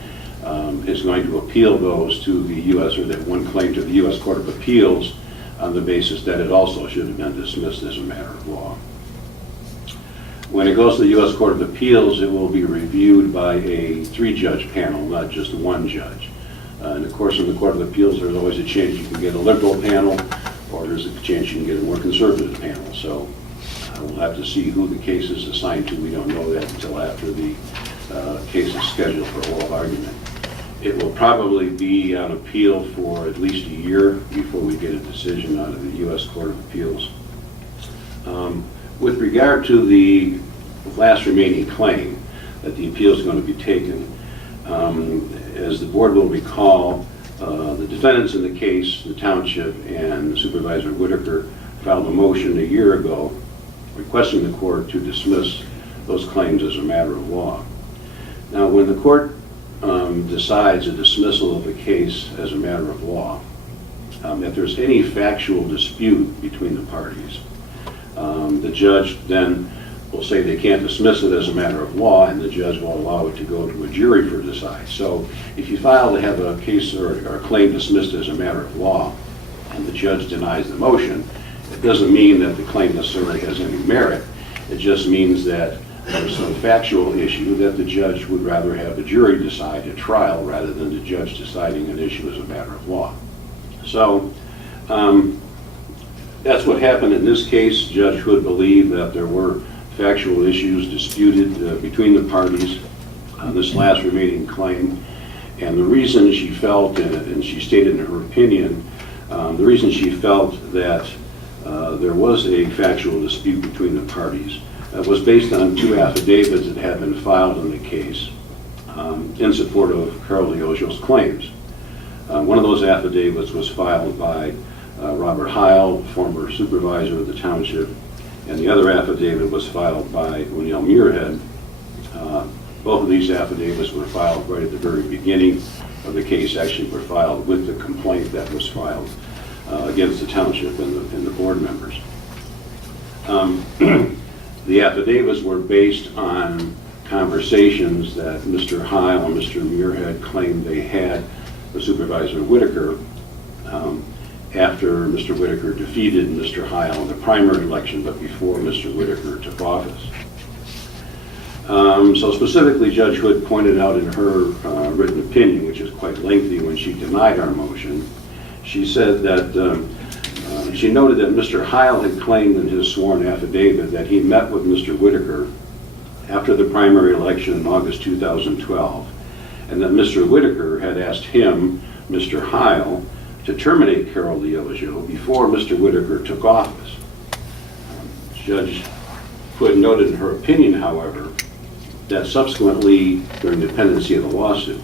is going to appeal those to the U.S., or that one claim to the U.S. Court of Appeals, on the basis that it also should have been dismissed as a matter of law. When it goes to the U.S. Court of Appeals, it will be reviewed by a 3-judge panel, not just one judge. And of course, in the Court of Appeals, there's always a chance you can get a liberal panel, or there's a chance you can get a more conservative panel. So we'll have to see who the case is assigned to. We don't know that until after the case is scheduled for oral argument. It will probably be on appeal for at least a year before we get a decision out of the U.S. Court of Appeals. With regard to the last remaining claim that the appeal is going to be taken, as the board will recall, the defendants in the case, the Township and Supervisor Whitaker, filed a motion a year ago requesting the court to dismiss those claims as a matter of law. Now, when the court decides a dismissal of a case as a matter of law, if there's any factual dispute between the parties, the judge then will say they can't dismiss it as a matter of law, and the judge will allow it to go to a jury for decide. So if you file to have a case or a claim dismissed as a matter of law, and the judge denies the motion, it doesn't mean that the claim necessarily has any merit. It just means that there's some factual issue that the judge would rather have a jury decide at trial rather than the judge deciding an issue as a matter of law. So that's what happened in this case. Judge Hood believed that there were factual issues disputed between the parties on this last remaining claim. And the reason she felt, and she stated in her opinion, the reason she felt that there was a factual dispute between the parties was based on two affidavits that had been filed in the case in support of Carol Leogio's claims. One of those affidavits was filed by Robert Heil, former supervisor of the Township, and the other affidavit was filed by O'Neill Muirhead. Both of these affidavits were filed right at the very beginning of the case, actually were filed with the complaint that was filed against the Township and the board members. The affidavits were based on conversations that Mr. Heil and Mr. Muirhead claimed they had with Supervisor Whitaker after Mr. Whitaker defeated Mr. Heil in the primary election, but before Mr. Whitaker took office. So specifically, Judge Hood pointed out in her written opinion, which is quite lengthy when she denied our motion, she said that she noted that Mr. Heil had claimed in his sworn affidavit that he met with Mr. Whitaker after the primary election in August 2012, and that Mr. Whitaker had asked him, Mr. Heil, to terminate Carol Leogio before Mr. Whitaker took office. Judge Hood noted in her opinion, however, that subsequently, during the pendency of the lawsuit,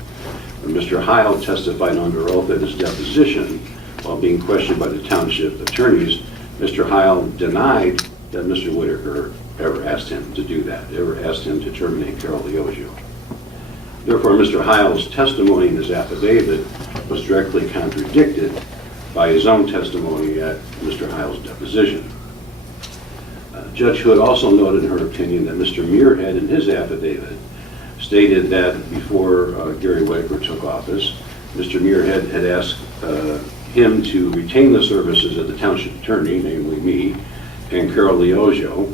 when Mr. Heil testified under oath at his deposition while being questioned by the Township attorneys, Mr. Heil denied that Mr. Whitaker ever asked him to do that, ever asked him to terminate Carol Leogio. Therefore, Mr. Heil's testimony in his affidavit was directly contradicted by his own testimony at Mr. Heil's deposition. Judge Hood also noted in her opinion that Mr. Muirhead in his affidavit stated that before Gary Whitaker took office, Mr. Muirhead had asked him to retain the services of the Township attorney, namely me, and Carol Leogio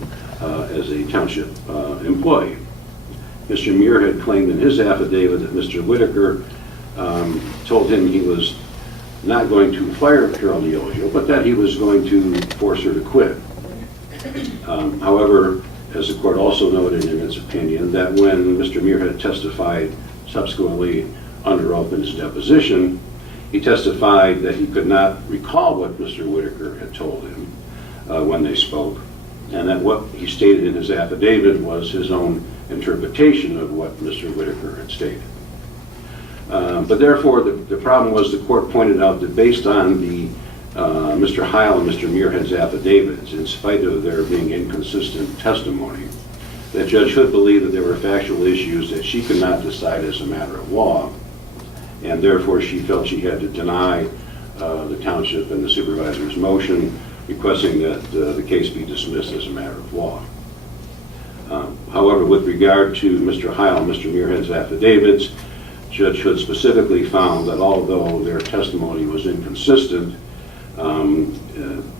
as a Township employee. Mr. Muirhead claimed in his affidavit that Mr. Whitaker told him he was not going to fire Carol Leogio, but that he was going to force her to quit. However, as the court also noted in its opinion, that when Mr. Muirhead testified subsequently under oath in his deposition, he testified that he could not recall what Mr. Whitaker had told him when they spoke, and that what he stated in his affidavit was his own interpretation of what Mr. Whitaker had stated. But therefore, the problem was the court pointed out that based on the Mr. Heil and Mr. Muirhead's affidavits, in spite of their being inconsistent testimony, that Judge Hood believed that there were factual issues that she could not decide as a matter of law, and therefore she felt she had to deny the Township and the supervisor's motion requesting that the case be dismissed as a matter of law. However, with regard to Mr. Heil and Mr. Muirhead's affidavits, Judge Hood specifically found that although their testimony was inconsistent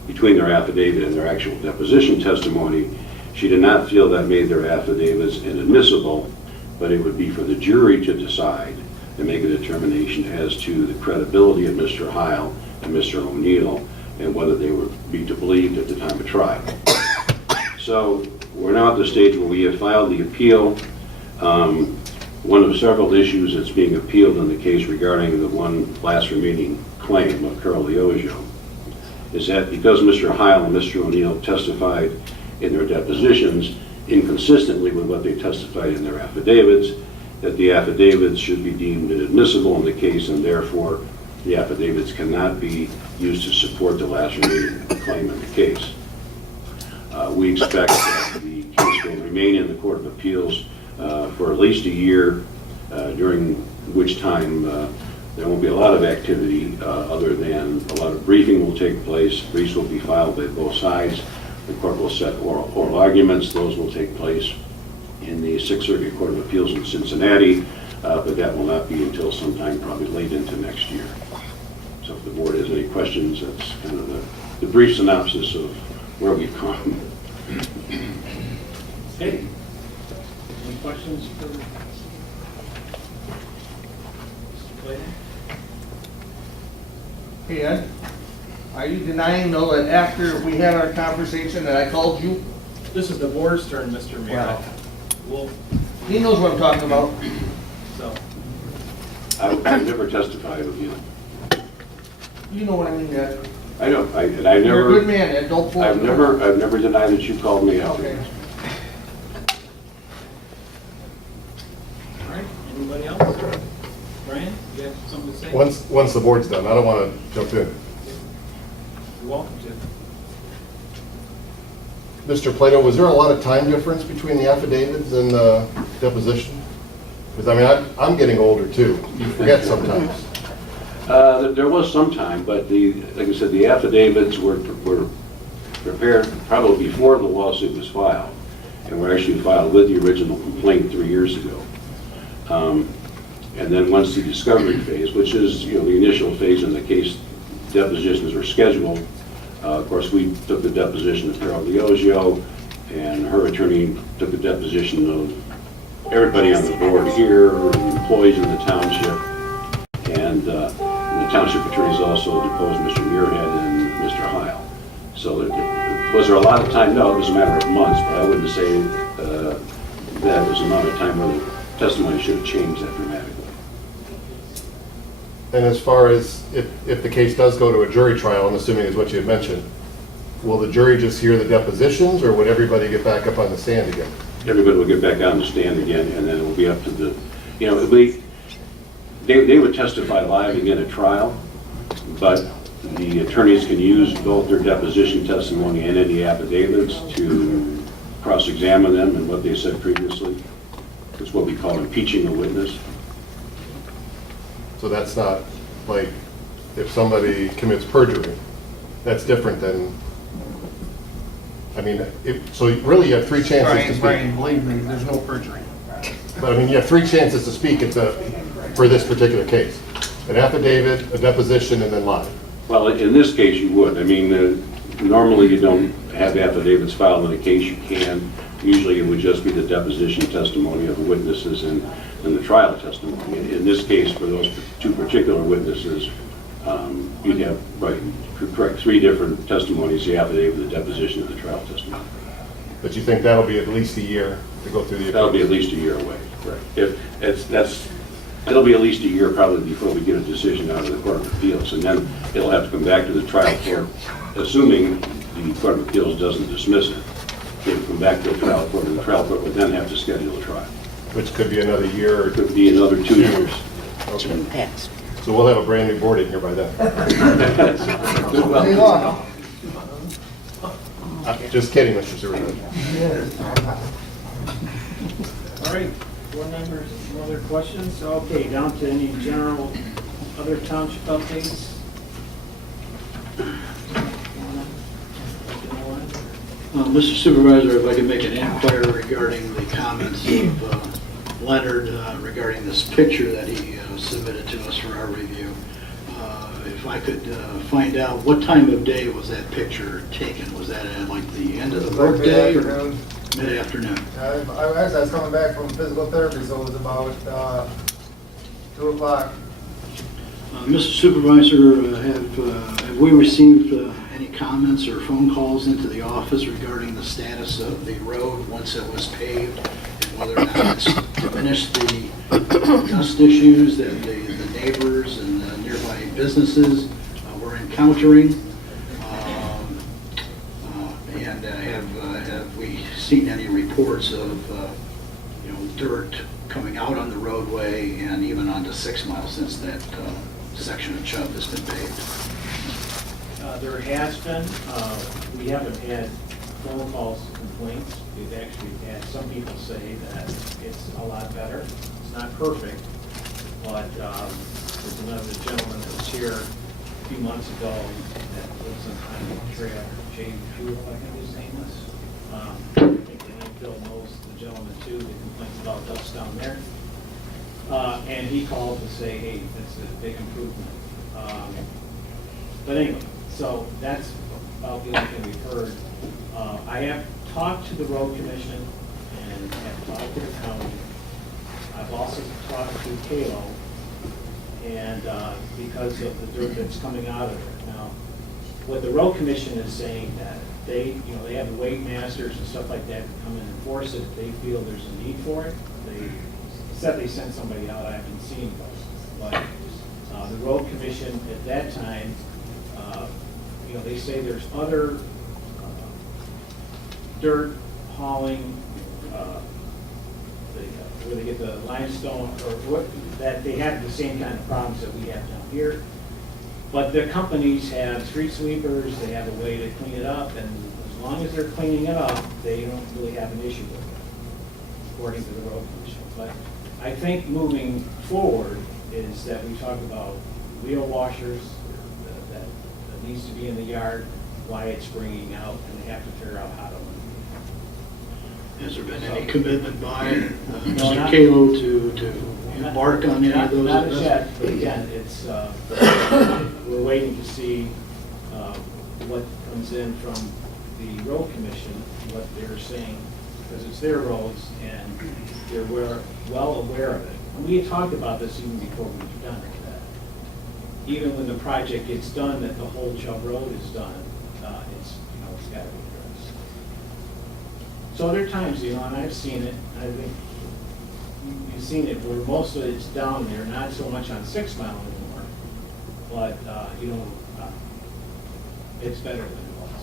between their affidavit and their actual deposition testimony, she did not feel that made their affidavits inadmissible, but it would be for the jury to decide and make a determination as to the credibility of Mr. Heil and Mr. O'Neill and whether they would be believed at the time of trial. So we're now at the stage where we have filed the appeal. One of several issues that's being appealed in the case regarding the one last remaining claim of Carl Liogio is that because Mr. Heil and Mr. O'Neill testified in their depositions inconsistently with what they testified in their affidavits, that the affidavits should be deemed inadmissible in the case, and therefore the affidavits cannot be used to support the last remaining claim in the case. We expect that the case will remain in the Court of Appeals for at least a year, during which time there won't be a lot of activity other than a lot of briefing will take place. Briefs will be filed by both sides. The court will set oral arguments. Those will take place in the Sixth Circuit Court of Appeals in Cincinnati, but that will not be until sometime probably late into next year. So if the board has any questions, that's kind of the brief synopsis of where we've come. Okay. Any questions for Mr. Clayton? Hey, Ed, are you denying, though, that after we had our conversation that I called you? This is the board's turn, Mr. Mayor. Well, He knows what I'm talking about. so, I've never testified with you. You know what I mean, Ed. I know, I You're a never, good man, Ed, don't fool. I've never denied that you called me out. Okay. all right, anybody else? Brian, you have something to say? Once the board's done, I don't want to jump in. You're welcome to. Mr. Plato, was there a lot of time difference between the affidavits and the deposition? Because, I mean, I'm getting older too. You forget sometimes. There was some time, but like I said, the affidavits were prepared probably before the lawsuit was filed, and were actually filed with the original complaint 3 years ago. And then once the discovery phase, which is, the initial phase in the case, depositions were scheduled. Of course, we took the deposition of Carol Liogio, and her attorney took the deposition of everybody on the board here, the employees in the township, and the township attorneys also deposed Mr. Muirhead and Mr. Heil. So was there a lot of time? No, it was a matter of months, but I wouldn't say that was the amount of time where the testimony should have changed that dramatically. And as far as if the case does go to a jury trial, I'm assuming is what you had mentioned, will the jury just hear the depositions, or would everybody get back up on the stand again? Everybody will get back on the stand again, and then it will be up to the, they would testify live again at trial, but the attorneys can use both their deposition testimony and any affidavits to cross-examine them and what they said previously. It's what we call impeaching a witness. So that's not like if somebody commits perjury, that's different than, I mean, so really you have three chances to speak. Brian, believe me, there's no perjury. But I mean, you have three chances to speak for this particular case. An affidavit, a deposition, and then live. Well, in this case, you would. I mean, normally you don't have affidavits filed in a case. You can. Usually it would just be the deposition testimony of the witnesses and the trial testimony. In this case, for those two particular witnesses, you'd have, correct, three different testimonies: the affidavit, the deposition, and the trial testimony. But you think that'll be at least a year to go through the appeal? That'll be at least a year away, correct. It'll be at least a year probably before we get a decision out of the Court of Appeals, and then it'll have to come back to the trial court, assuming the Court of Appeals doesn't dismiss it. It'll come back to the trial court, and the trial court would then have to schedule a trial. Which could be another year or It could be another 2 years. Okay. So we'll have a brand new board in here by then. Good luck. Just kidding, Mr. Superintendent. All right, board members, some other questions? Okay, down to any general other township updates? Mr. Supervisor, if I could make an inquiry regarding the comments of Leonard regarding this picture that he submitted to us for our review. If I could find out what time of day was that picture taken? Was that at like the end of the workday? Mid-afternoon. Mid-afternoon. I was coming back from physical therapy, so it was about 2 o'clock. Mr. Supervisor, have we received any comments or phone calls into the office regarding the status of the road once it was paved, and whether or not it's diminished the dust issues that the neighbors and the nearby businesses were encountering? And have we seen any reports of dirt coming out on the roadway and even onto 6 Mile since that section of Chubb has been paved? There has been, we haven't had phone calls, complaints. We've actually had some people say that it's a lot better. It's not perfect, but there's another gentleman that was here a few months ago that lives on Highland Trail, Jay Fuel, I think his name was. I think the landfill knows the gentleman too, that complains about dust down there. And he called to say, hey, that's a big improvement. But anyway, so that's about the only thing we've heard. I have talked to the road commission and have talked to the county. I've also talked to Kalo, and because of the dirt that's coming out of it. Now, what the road commission is saying that they have the weight masters and stuff like that to come in and enforce it if they feel there's a need for it. They said they sent somebody out, I haven't seen those. But the road commission at that time, they say there's other dirt hauling, where they get the limestone, or that they have the same kind of problems that we have down here. But the companies have street sweepers, they have a way to clean it up, and as long as they're cleaning it up, they don't really have an issue with it, according to the road commission. But I think moving forward is that we talk about wheel washers that needs to be in the yard, why it's springing out, and they have to figure out how to remove it. Has there been any commitment by Mr. Kalo to embark on any of those? Not as yet, but again, it's, we're waiting to see what comes in from the road commission, what they're saying, because it's their roads, and they're well aware of it. And we had talked about this even before we've done it, that even when the project gets done, that the whole Chubb Road is done, it's got to be addressed. So there are times, and I've seen it, I think you've seen it, where most of it's down there, not so much on 6 Mile anymore, but, it's better than it was.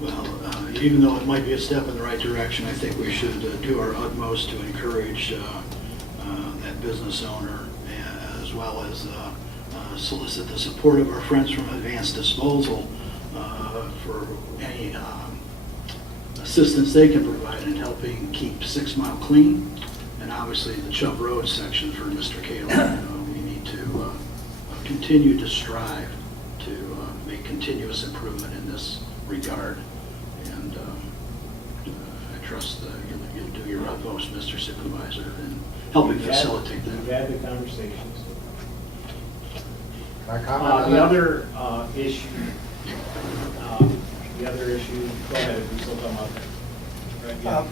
Well, even though it might be a step in the right direction, I think we should do our utmost to encourage that business owner, as well as solicit the support of our friends from Advanced Disposal for any assistance they can provide in helping keep 6 Mile clean, and obviously the Chubb Road section for Mr. Kalo. We need to continue to strive to make continuous improvement in this regard, and I trust you'll do your utmost, Mr. Supervisor, in helping facilitate that. We've had the conversations. Can I comment on The that? other issue, go ahead, if we still talking about that. Right, yeah.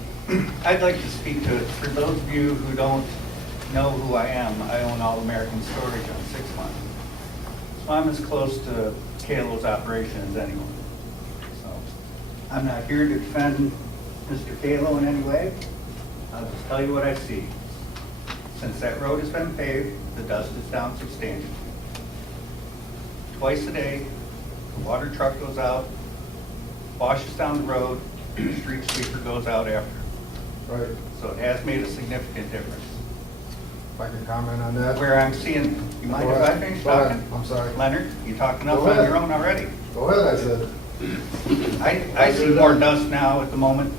I'd like to speak to it. For those of you who don't know who I am, I own All American Storage on 6 Mile. So I'm as close to Kalo's operation as anyone. So I'm not here to defend Mr. Kalo in any way. I'll just tell you what I see. Since that road has been paved, the dust is down substantially. Twice a day, the water truck goes out, washes down the road, and the street sweeper goes out after. Right. So it has made a significant difference. If I can comment on that? Where I'm seeing, you mind if I finish Go ahead. talking? I'm sorry. Leonard, you talking enough Go ahead. on your own already? Go ahead, I said. I see more dust now at the moment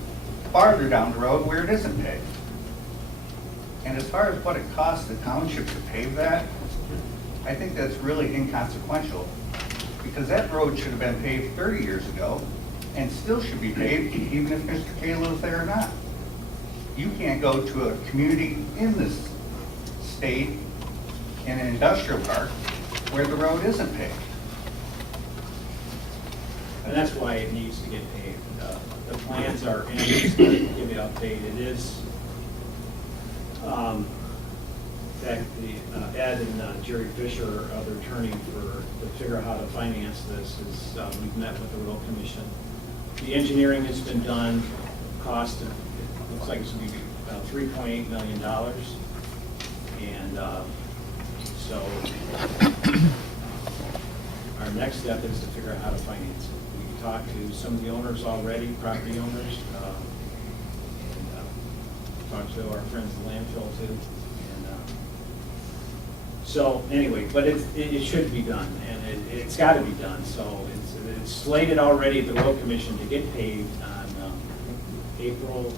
farther down the road where it isn't paved. And as far as what it costs the township to pave that, I think that's really inconsequential, because that road should have been paved 30 years ago and still should be paved even if Mr. Kalo's there or not. You can't go to a community in this state in an industrial park where the road isn't paved. And that's why it needs to get paved. The plans are in, just to give you an update, it is, fact, Ed and Jerry Fisher are the attorney to figure out how to finance this. We've met with the road commission. The engineering has been done. Cost, it looks like it's going to be about $3.8 million. And so our next step is to figure out how to finance it. We talked to some of the owners already, property owners, and talked to our friends at the landfill too. And so anyway, but it should be done, and it's got to be done. So it's slated already at the road commission to get paved on April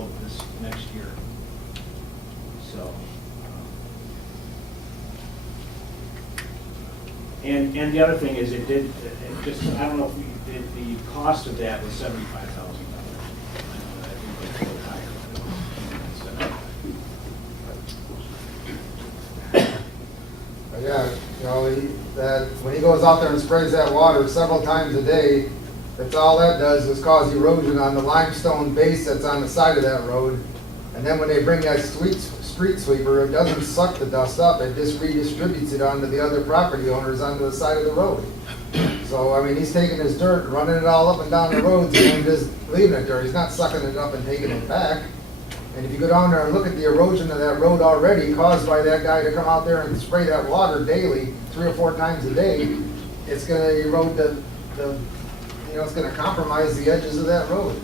of this next year. So. And the other thing is I don't know if the cost of that was $75,000. I think it's a little higher. Yeah, when he goes out there and sprays that water several times a day, that's all that does is cause erosion on the limestone base that's on the side of that road. And then when they bring that street sweeper, it doesn't suck the dust up, it just redistributes it onto the other property owners onto the side of the road. So, I mean, he's taking his dirt, running it all up and down the roads and then just leaving it there. He's not sucking it up and taking it back. And if you go down there and look at the erosion of that road already caused by that guy to come out there and spray that water daily, 3 or 4 times a day, it's gonna erode it's gonna compromise the edges of that road.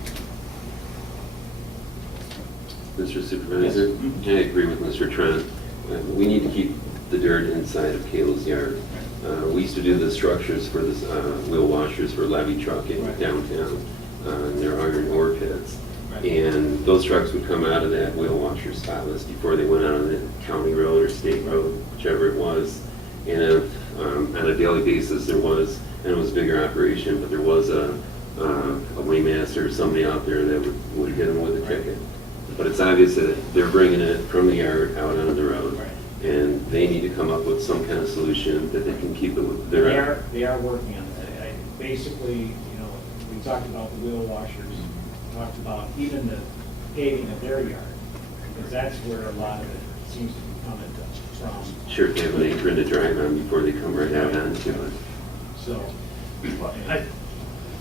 Mr. Supervisor, I agree with Mr. Trent. We need to keep the dirt inside of Kayla's yard. We used to do the structures for the wheel washers for levy trucking downtown. They're iron ore pits. And those trucks would come out of that wheel washer spotless before they went out on the county road or state road, whichever it was. And if, on a daily basis there was, and it was a bigger operation, but there was a weighmaster or somebody out there that would hit them with a ticket. But it's obvious that they're bringing it from the yard out onto the road. And they need to come up with some kind of solution that they can keep it with their... They are working on it. Basically, we talked about the wheel washers, talked about even the paving of their yard, because that's where a lot of it seems to be coming from. Sure, they have an apron to drive on before they come right out onto it. So,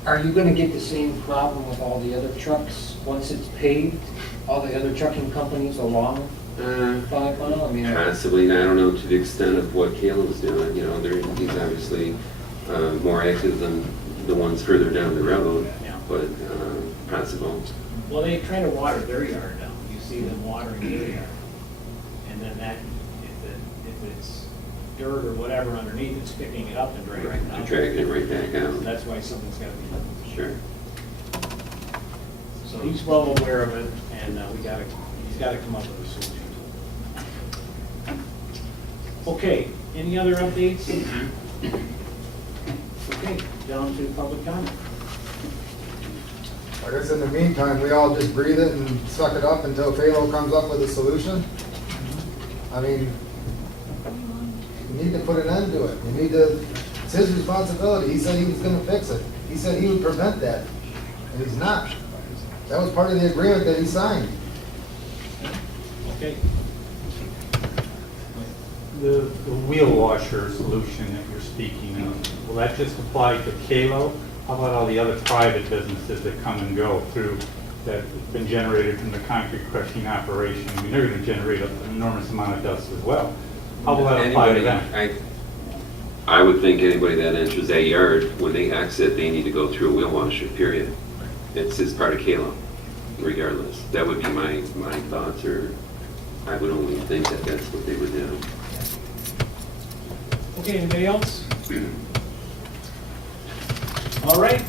Are you gonna get the same problem with all the other trucks once it's paved? All the other trucking companies along 5 Mile? I mean, possibly, I don't know to the extent of what Caleb's doing. He's obviously more active than the ones further down the road, but possible. well, they try to water their yard down. You see them watering their yard. And then if it's dirt or whatever underneath, it's picking it up and dragging it out. Dragging it right back out. So that's why something's got to be done. Sure. So he's well aware of it, and he's got to come up with a solution to it. Okay, any other updates? Okay, down to public comment. I guess in the meantime, we all just breathe it and suck it up until Phalo comes up with a solution. I mean, you need to put an end to it. It's his responsibility. He said he was gonna fix it. He said he would prevent that, and he's not. That was part of the agreement that he signed. Okay. The wheel washer solution that you're speaking of, will that just apply to Kalo? How about all the other private businesses that come and go through that have been generated from the concrete crushing operation? I mean, they're going to generate an enormous amount of dust as well. How will that apply to them? I would think anybody that enters that yard, when they exit, they need to go through a wheel washer, period. It's part of Kalo, regardless. That would be my thoughts, or I would only think that that's what they would do. Okay, anybody else? All right.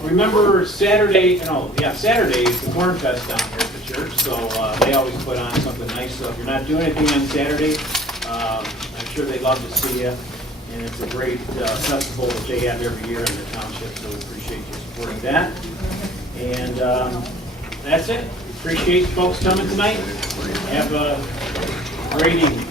Remember Saturday is the Corn Fest down here at the church, so they always put on something nice. So if you're not doing anything on Saturday, I'm sure they'd love to see you. And it's a great festival that they have every year in the township, so we appreciate you supporting that. And that's it. Appreciate folks coming tonight. Have a great evening.